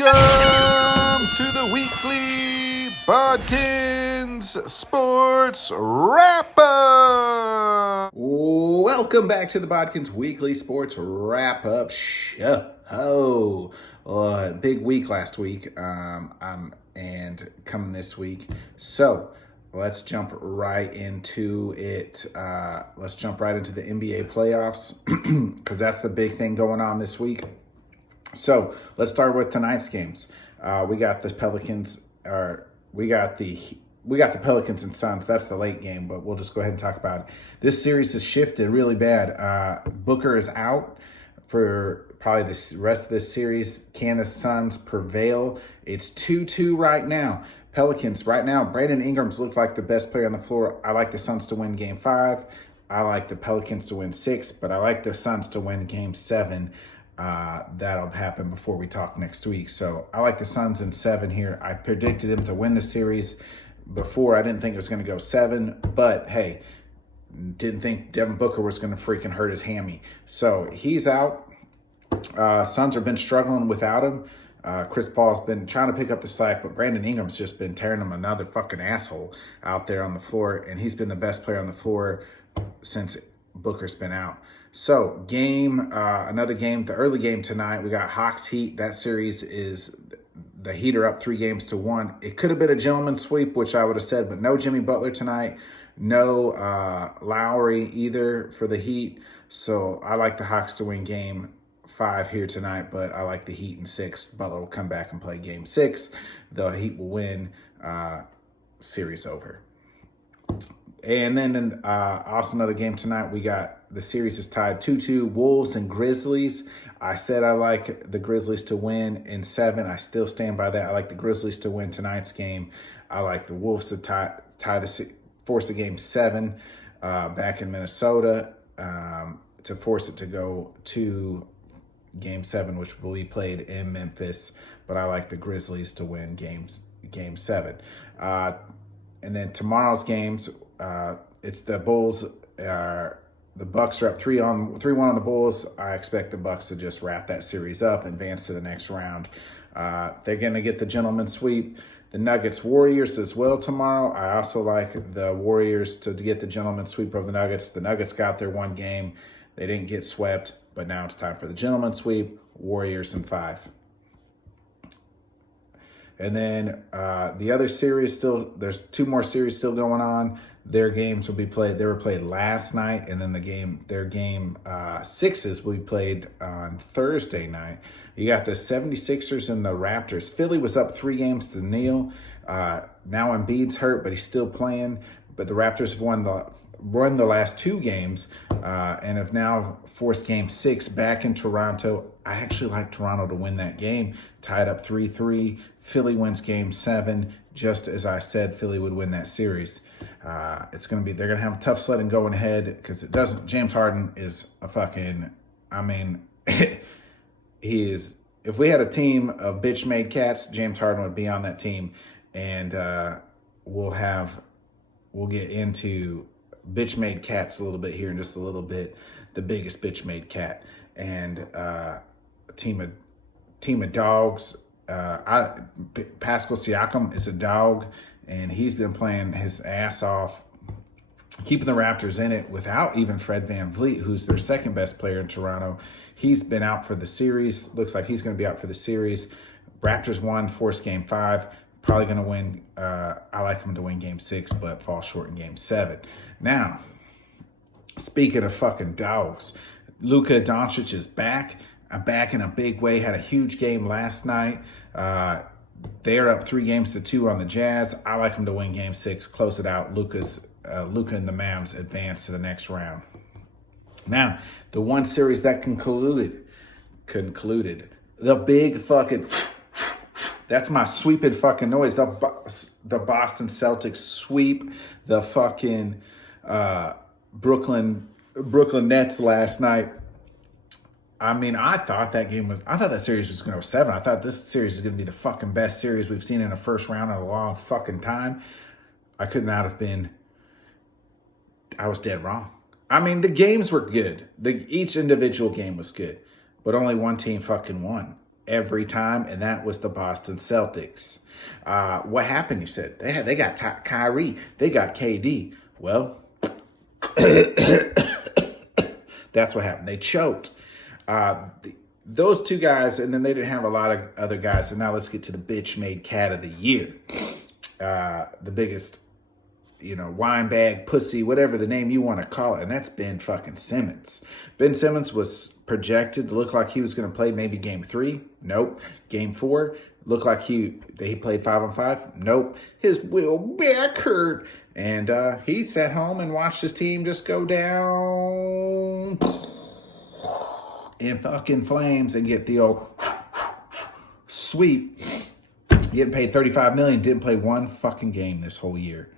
Welcome to the weekly Bodkins Sports Wrap-Up. Welcome back to the Bodkins Weekly Sports Wrap-Up Show. Big week last week, and coming this week. So let's jump right into it. Let's jump right into the NBA playoffs because that's the big thing going on this week. So let's start with tonight's games. We got the Pelicans, we got the Pelicans and Suns. That's the late game, but we'll just go ahead and talk about it. This series has shifted really bad. Booker is out for probably the rest of this series. Can the Suns prevail? It's 2-2 right now. Pelicans right now. Brandon Ingram's looked like the best player on the floor. I like the Suns to win Game 5. I like the Pelicans to win 6, but I like the Suns to win Game 7. That'll happen before we talk next week. So I like the Suns in 7 here. I predicted them to win the series before. I didn't think it was going to go 7, but hey, didn't think Devin Booker was going to freaking hurt his hammy. So he's out. Suns have been struggling without him. Chris Paul's been trying to pick up the slack, but Brandon Ingram's just been tearing him another fucking asshole out there on the floor, and he's been the best player on the floor since Booker's been out. So another game, the early game tonight, we got Hawks Heat. That series is the Heat are up 3-1. It could have been a gentleman's sweep, which I would have said, but no Jimmy Butler tonight, no Lowry either for the Heat. So I like the Hawks to win Game 5 here tonight, but I like the Heat in 6. Butler will come back and play Game 6. The Heat will win, series over. And then also another game tonight, we got the series is tied 2-2, Wolves and Grizzlies. I said I like the Grizzlies to win in 7. I still stand by that. I like the Grizzlies to win tonight's game. I like the Wolves to force a Game 7 back in Minnesota to force it to go to Game 7, which will be played in Memphis. But I like the Grizzlies to win Game 7. And then tomorrow's games, it's the Bulls. The Bucks are up 3-1 on the Bulls. I expect the Bucks to just wrap that series up, advance to the next round. They're going to get the gentleman's sweep. The Nuggets Warriors as well tomorrow. I also like the Warriors to get the gentleman's sweep of the Nuggets. The Nuggets got their one game. They didn't get swept, but now it's time for the gentleman's sweep. Warriors in 5. And then the other series there's 2 more series still going on. Their games will be played. They were played last night, and then their game 6s will be played on Thursday night. You got the 76ers and the Raptors. Philly was up 3-0. Now Embiid's hurt, but he's still playing. But the Raptors have won the last 2 games and have now forced Game 6 back in Toronto. I actually like Toronto to win that game. Tied up 3-3. Philly wins Game 7. Just as I said, Philly would win that series. They're going to have a tough sledding going ahead because James Harden is a fucking, he is, if we had a team of bitch-made cats, James Harden would be on that team. And we'll get into bitch-made cats a little bit here in just a little bit. The biggest bitch-made cat. And a team of dogs. Pascal Siakam is a dog, and he's been playing his ass off, keeping the Raptors in it without even Fred VanVleet, who's their second best player in Toronto. He's been out for the series. Looks like he's going to be out for the series. Raptors won, forced Game 5. Probably going to win. I like him to win Game 6, but fall short in Game 7. Now, speaking of fucking dogs, Luka Doncic is back. Back in a big way. Had a huge game last night. They're up 3-2 on the Jazz. I like them to win Game 6, close it out. Luka and the Mavs advance to the next round. Now, the one series that concluded the big fucking. That's my sweeping fucking noise. The Boston Celtics sweep the fucking Brooklyn Nets last night. I thought that series was going to go 7. I thought this series is going to be the fucking best series we've seen in a first round in a long fucking time. I could not have been. I was dead wrong. The games were good. Each individual game was good, but only one team fucking won. every time, and that was the Boston Celtics. What happened, you said? They got Kyrie. They got KD. Well, that's what happened. They choked. Those two guys, and then they didn't have a lot of other guys. And now let's get to the bitch made cat of the year. The biggest, wine bag, pussy, whatever the name you want to call it. And that's Ben fucking Simmons. Ben Simmons was projected to look like he was going to play maybe game 3. Nope. Game 4 looked like he played 5-on-5. Nope. His back hurt. And he sat home and watched his team just go down in fucking flames and get the old sweep. Getting paid $35 million, didn't play one fucking game this whole year.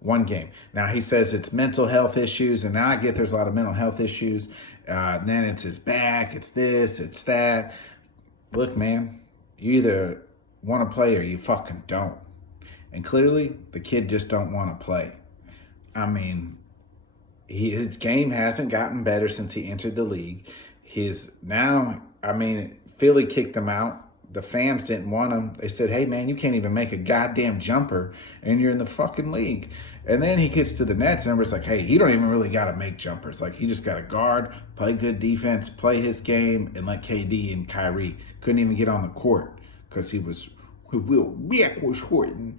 One game. Now he says it's mental health issues, and now I get there's a lot of mental health issues. Then it's his back, it's this, it's that. Look, man, you either want to play or you fucking don't. And clearly, the kid just don't want to play. I mean, his game hasn't gotten better since he entered the league. Philly kicked him out. The fans didn't want him. They said, hey, man, you can't even make a goddamn jumper, and you're in the fucking league. And then he gets to the Nets, and everybody's like, hey, he don't even really got to make jumpers. Like, he just got to guard, play good defense, play his game, and let KD and Kyrie couldn't even get on the court because he was backwards hurting.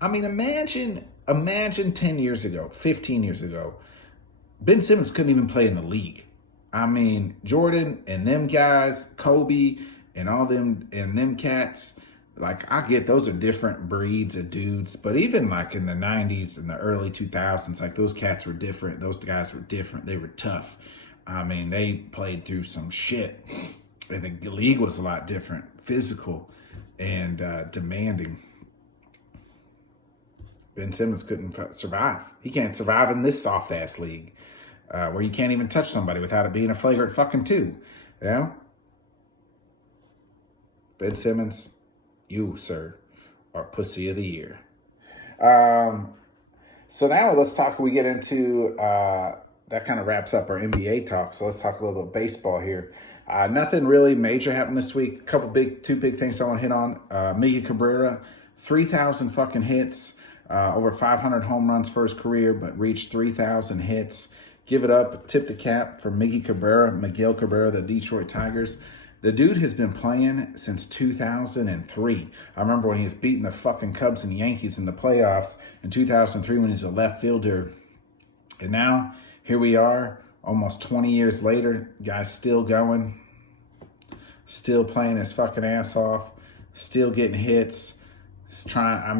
I mean, imagine 10 years ago, 15 years ago, Ben Simmons couldn't even play in the league. I mean, Jordan and them guys, Kobe and all them and them cats, like, I get those are different breeds of dudes, but even like in the 90s and the early 2000s, like, those cats were different. Those guys were different. They were tough. I mean, they played through some shit. And the league was a lot different, physical and demanding. Ben Simmons couldn't survive. He can't survive in this soft-ass league. Where you can't even touch somebody without it being a flagrant fucking 2. Ben Simmons, you, sir, are pussy of the year. So now let's talk, we get into, that kind of wraps up our NBA talk. So let's talk a little bit of baseball here. Nothing really major happened this week. Two big things I want to hit on. Miggy Cabrera, 3,000 fucking hits, over 500 home runs for his career, but reached 3,000 hits. Give it up, tip the cap for Miggy Cabrera, Miguel Cabrera, the Detroit Tigers. The dude has been playing since 2003. I remember when he was beating the fucking Cubs and Yankees in the playoffs in 2003 when he was a left fielder. And now, here we are, almost 20 years later, guy's still going, still playing his fucking ass off, still getting hits. I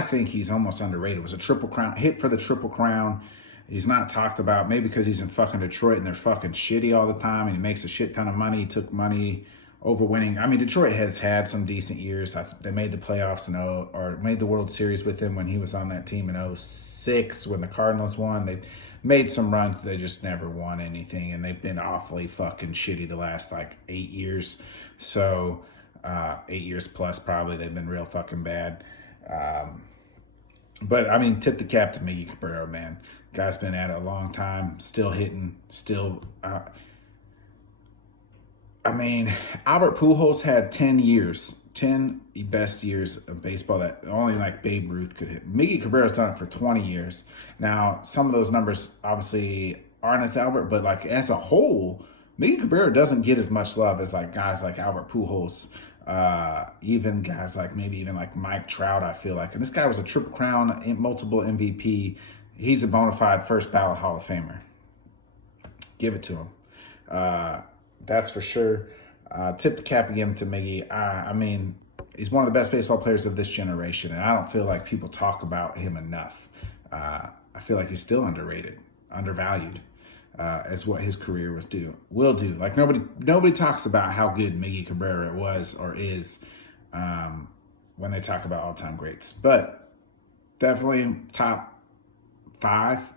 think he's almost underrated. It was a Triple Crown, hit for the Triple Crown. He's not talked about, maybe because he's in fucking Detroit and they're fucking shitty all the time and he makes a shit ton of money. He took money over winning. I mean, Detroit has had some decent years. They made the playoffs or made the World Series with him when he was on that team in 2006 when the Cardinals won. They made some runs, they just never won anything, and they've been awfully fucking shitty the last 8 years. So 8 years plus probably, they've been real fucking bad. But I mean, tip the cap to Miggy Cabrera, man. Guy's been at it a long time, still hitting, still. Albert Pujols had 10 best years of baseball that only Babe Ruth could hit. Miggy Cabrera's done it for 20 years. Now, some of those numbers obviously aren't as Albert, but as a whole, Miggy Cabrera doesn't get as much love as guys like Albert Pujols. Even guys maybe even Mike Trout, I feel like. And this guy was a Triple Crown, multiple MVP. He's a bona fide first ballot Hall of Famer. Give it to him. That's for sure. Tip the cap again to Miggy. I mean, he's one of the best baseball players of this generation, and I don't feel like people talk about him enough. I feel like he's still underrated, undervalued. As what his career will do. Nobody talks about how good Miggy Cabrera was or is when they talk about all-time greats. But definitely top 5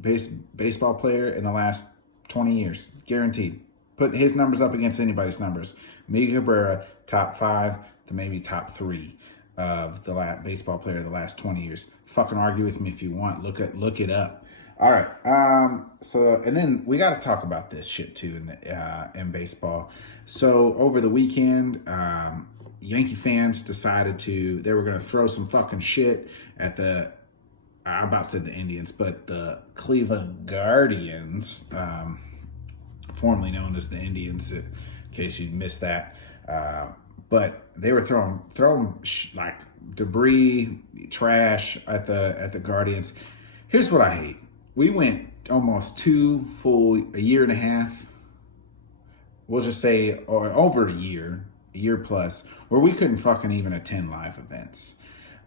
baseball player in the last 20 years, guaranteed. Put his numbers up against anybody's numbers. Miggy Cabrera, top 5 to maybe top 3 of the baseball player of the last 20 years. Fucking argue with me if you want. Look it up. All right. So, and then we got to talk about this shit too in baseball. So over the weekend, Yankee fans decided they were going to throw some fucking shit at I'm about to say the Indians, but the Cleveland Guardians, formerly known as the Indians, in case you missed that. But they were throwing like debris, trash at the Guardians. Here's what I hate. We went almost a year and a half, we'll just say, or over a year plus, where we couldn't fucking even attend live events.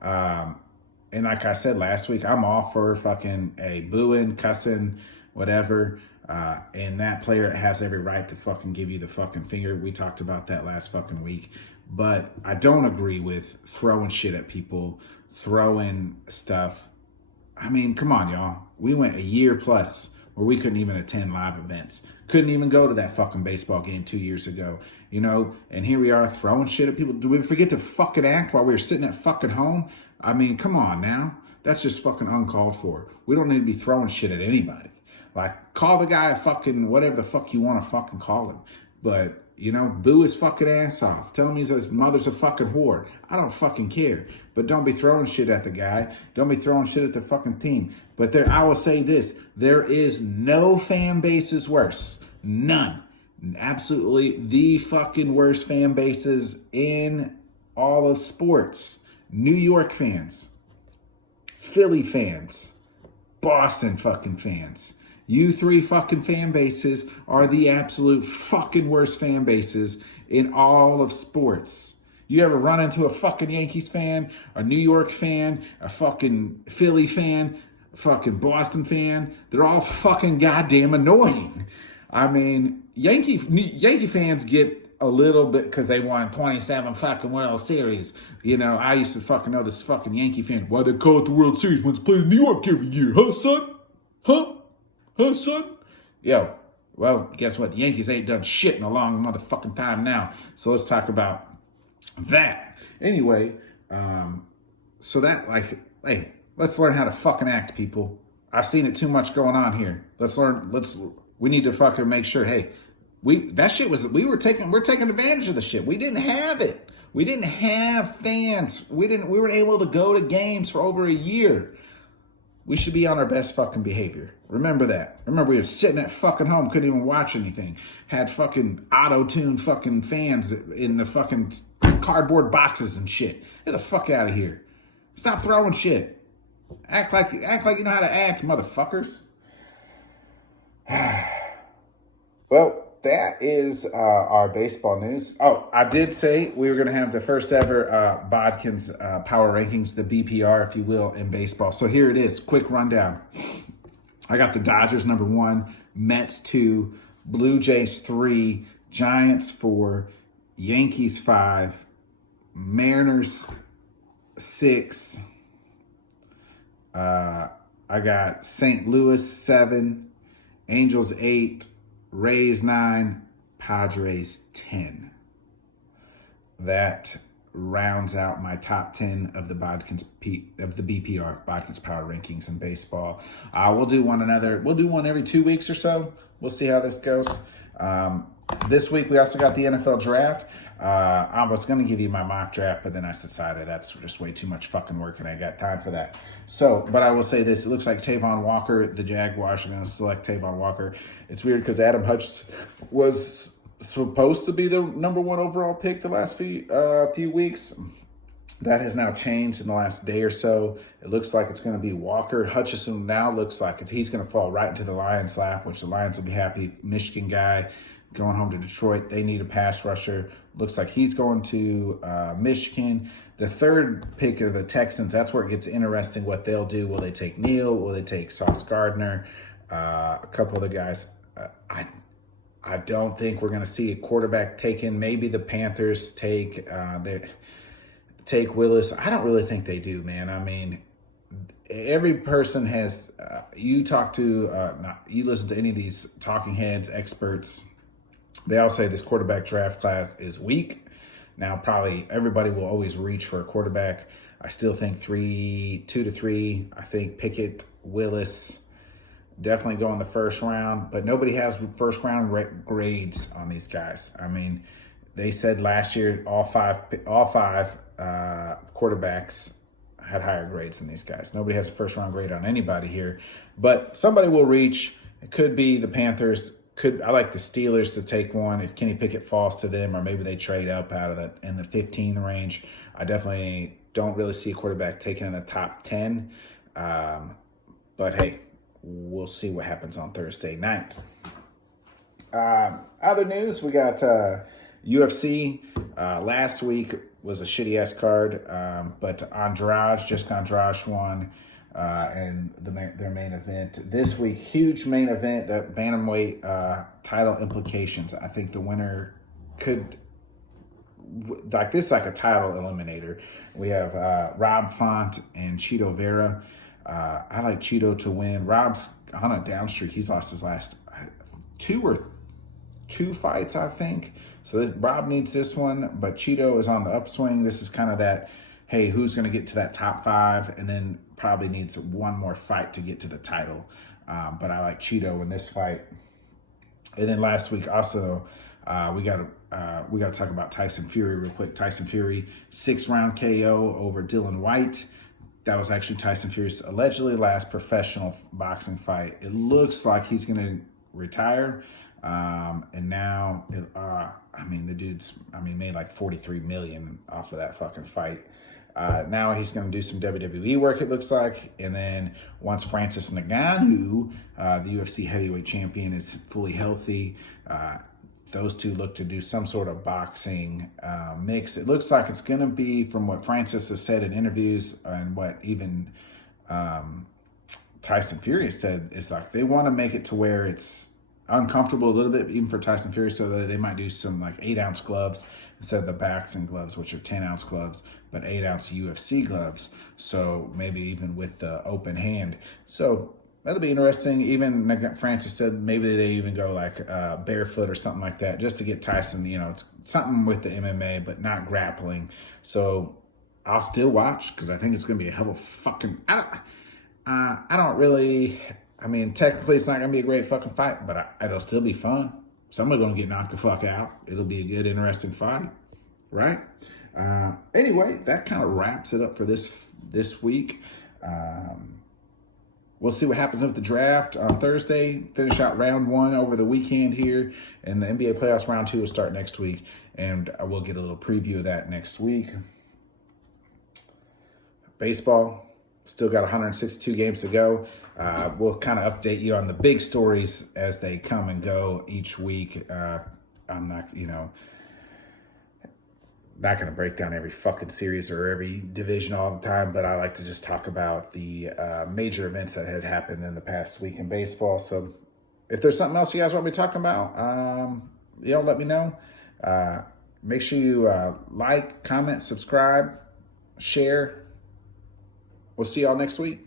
And like I said last week, I'm all for fucking booing, cussing, whatever. And that player has every right to fucking give you the fucking finger. We talked about that last fucking week. But I don't agree with throwing shit at people, throwing stuff. I mean, come on, y'all. We went a year plus where we couldn't even attend live events. Couldn't even go to that fucking baseball game 2 years ago, and here we are throwing shit at people. Do we forget to fucking act while we were sitting at fucking home? I mean, come on now. That's just fucking uncalled for. We don't need to be throwing shit at anybody. Like, call the guy a fucking whatever the fuck you want to fucking call him. But, boo his fucking ass off. Tell him his mother's a fucking whore. I don't fucking care. But don't be throwing shit at the guy. Don't be throwing shit at the fucking team. But I will say this. There is no fan bases worse. None. Absolutely the fucking worst fan bases in all of sports. New York fans. Philly fans. Boston fucking fans. You three fucking fan bases are the absolute fucking worst fan bases in all of sports. You ever run into a fucking Yankees fan, a New York fan, a fucking Philly fan, a fucking Boston fan? They're all fucking goddamn annoying. I mean, Yankee fans get a little bit because they won 27 fucking World Series. I used to fucking know this fucking Yankee fan. Why they call it the World Series when it's played in New York every year? Huh, son? Huh, son? Yo, well, guess what? The Yankees ain't done shit in a long motherfucking time now. So let's talk about that. Anyway, so that, hey, let's learn how to fucking act, people. I've seen it too much going on here. We need to fucking make sure, hey, we're taking advantage of the shit. We didn't have it. We didn't have fans. We were able to go to games for over a year. We should be on our best fucking behavior. Remember that. Remember, we were sitting at fucking home, couldn't even watch anything. Had fucking auto-tuned fucking fans in the fucking cardboard boxes and shit. Get the fuck out of here. Stop throwing shit. Act like you know how to act, motherfuckers. Well, that is our baseball news. Oh, I did say we were going to have the first ever Bodkins Power Rankings, the BPR, if you will, in baseball. So here it is. Quick rundown. I got the Dodgers number 1, Mets 2, Blue Jays 3, Giants 4, Yankees 5, Mariners 6. I got St. Louis 7, Angels 8, Rays 9, Padres 10. That rounds out my top 10 of the BPR Bodkins Power Rankings in baseball. We'll do one every 2 weeks or so. We'll see how this goes. This week we also got the NFL draft. I was going to give you my mock draft, but then I decided that's just way too much fucking work and I got time for that. So, but I will say this. It looks like Tavon Walker, the Jaguars are going to select Tavon Walker. It's weird because Adam Hutchinson was supposed to be the number 1 overall pick the last few weeks. That has now changed in the last day or so. It looks like it's going to be Walker. Hutchinson now looks like he's going to fall right into the Lions' lap, which the Lions will be happy. Michigan guy going home to Detroit. They need a pass rusher. Looks like he's going to Michigan. The third pick of the Texans, that's where it gets interesting what they'll do. Will they take Neal? Will they take Sauce Gardner? A couple of the guys. I don't think we're going to see a quarterback taken. Maybe the Panthers take Willis. I don't really think they do, man. I mean, every person has, you listen to any of these talking heads, experts, they all say this quarterback draft class is weak. Now, probably everybody will always reach for a quarterback. I still think 2 to 3. I think Pickett, Willis, definitely go in the first round, but nobody has first round grades on these guys. I mean, they said last year all five quarterbacks had higher grades than these guys. Nobody has a first round grade on anybody here, but somebody will reach. It could be the Panthers. I like the Steelers to take one if Kenny Pickett falls to them, or maybe they trade up out of that in the 15 range. I definitely don't really see a quarterback taken in the top 10. But hey, we'll see what happens on Thursday night. Other news, we got UFC. Last week was a shitty ass card, but Jessica Andrade won. And their main event this week, huge main event, that bantamweight title implications. I think the winner could, like, this is like a title eliminator. We have Rob Font and Chito Vera. I like Chito to win. Rob's on a down streak. He's lost his last two fights, I think. So Rob needs this one, but Chito is on the upswing. This is kind of that, hey, who's going to get to that top 5, and then probably needs one more fight to get to the title. But I like Chito in this fight. And then last week also, we got to talk about Tyson Fury real quick. Tyson Fury 6-round KO over Dylan White. That was actually Tyson Fury's allegedly last professional boxing fight. It looks like he's going to retire. And now, the dude's made like $43 million off of that fucking fight. Now he's going to do some WWE work, it looks like. And then once Francis Ngannou, the UFC heavyweight champion, is fully healthy, those two look to do some sort of boxing mix. It looks like it's going to be, from what Francis has said in interviews and what even Tyson Fury has said, is like they want to make it to where it's uncomfortable a little bit, even for Tyson Fury, so that they might do some like 8-ounce gloves instead of the boxing gloves, which are 10-ounce gloves, but 8-ounce UFC gloves. So maybe even with the open hand. So that'll be interesting. Even like Francis said, maybe they even go like barefoot or something like that, just to get Tyson, it's something with the MMA, but not grappling. So I'll still watch, because I think it's going to be a hell of a fucking, technically it's not going to be a great fucking fight, but it'll still be fun. Somebody's going to get knocked the fuck out. It'll be a good, interesting fight, right? Anyway, that kind of wraps it up for this week. We'll see what happens with the draft on Thursday. Finish out round 1 over the weekend here, and the NBA playoffs round 2 will start next week, and we'll get a little preview of that next week. Baseball. Still got 162 games to go. We'll kind of update you on the big stories as they come and go each week. I'm not going to break down every fucking series or every division all the time, but I like to just talk about the major events that had happened in the past week in baseball. So if there's something else you guys want me talking about, let me know. Make sure you like, comment, subscribe, share. We'll see y'all next week.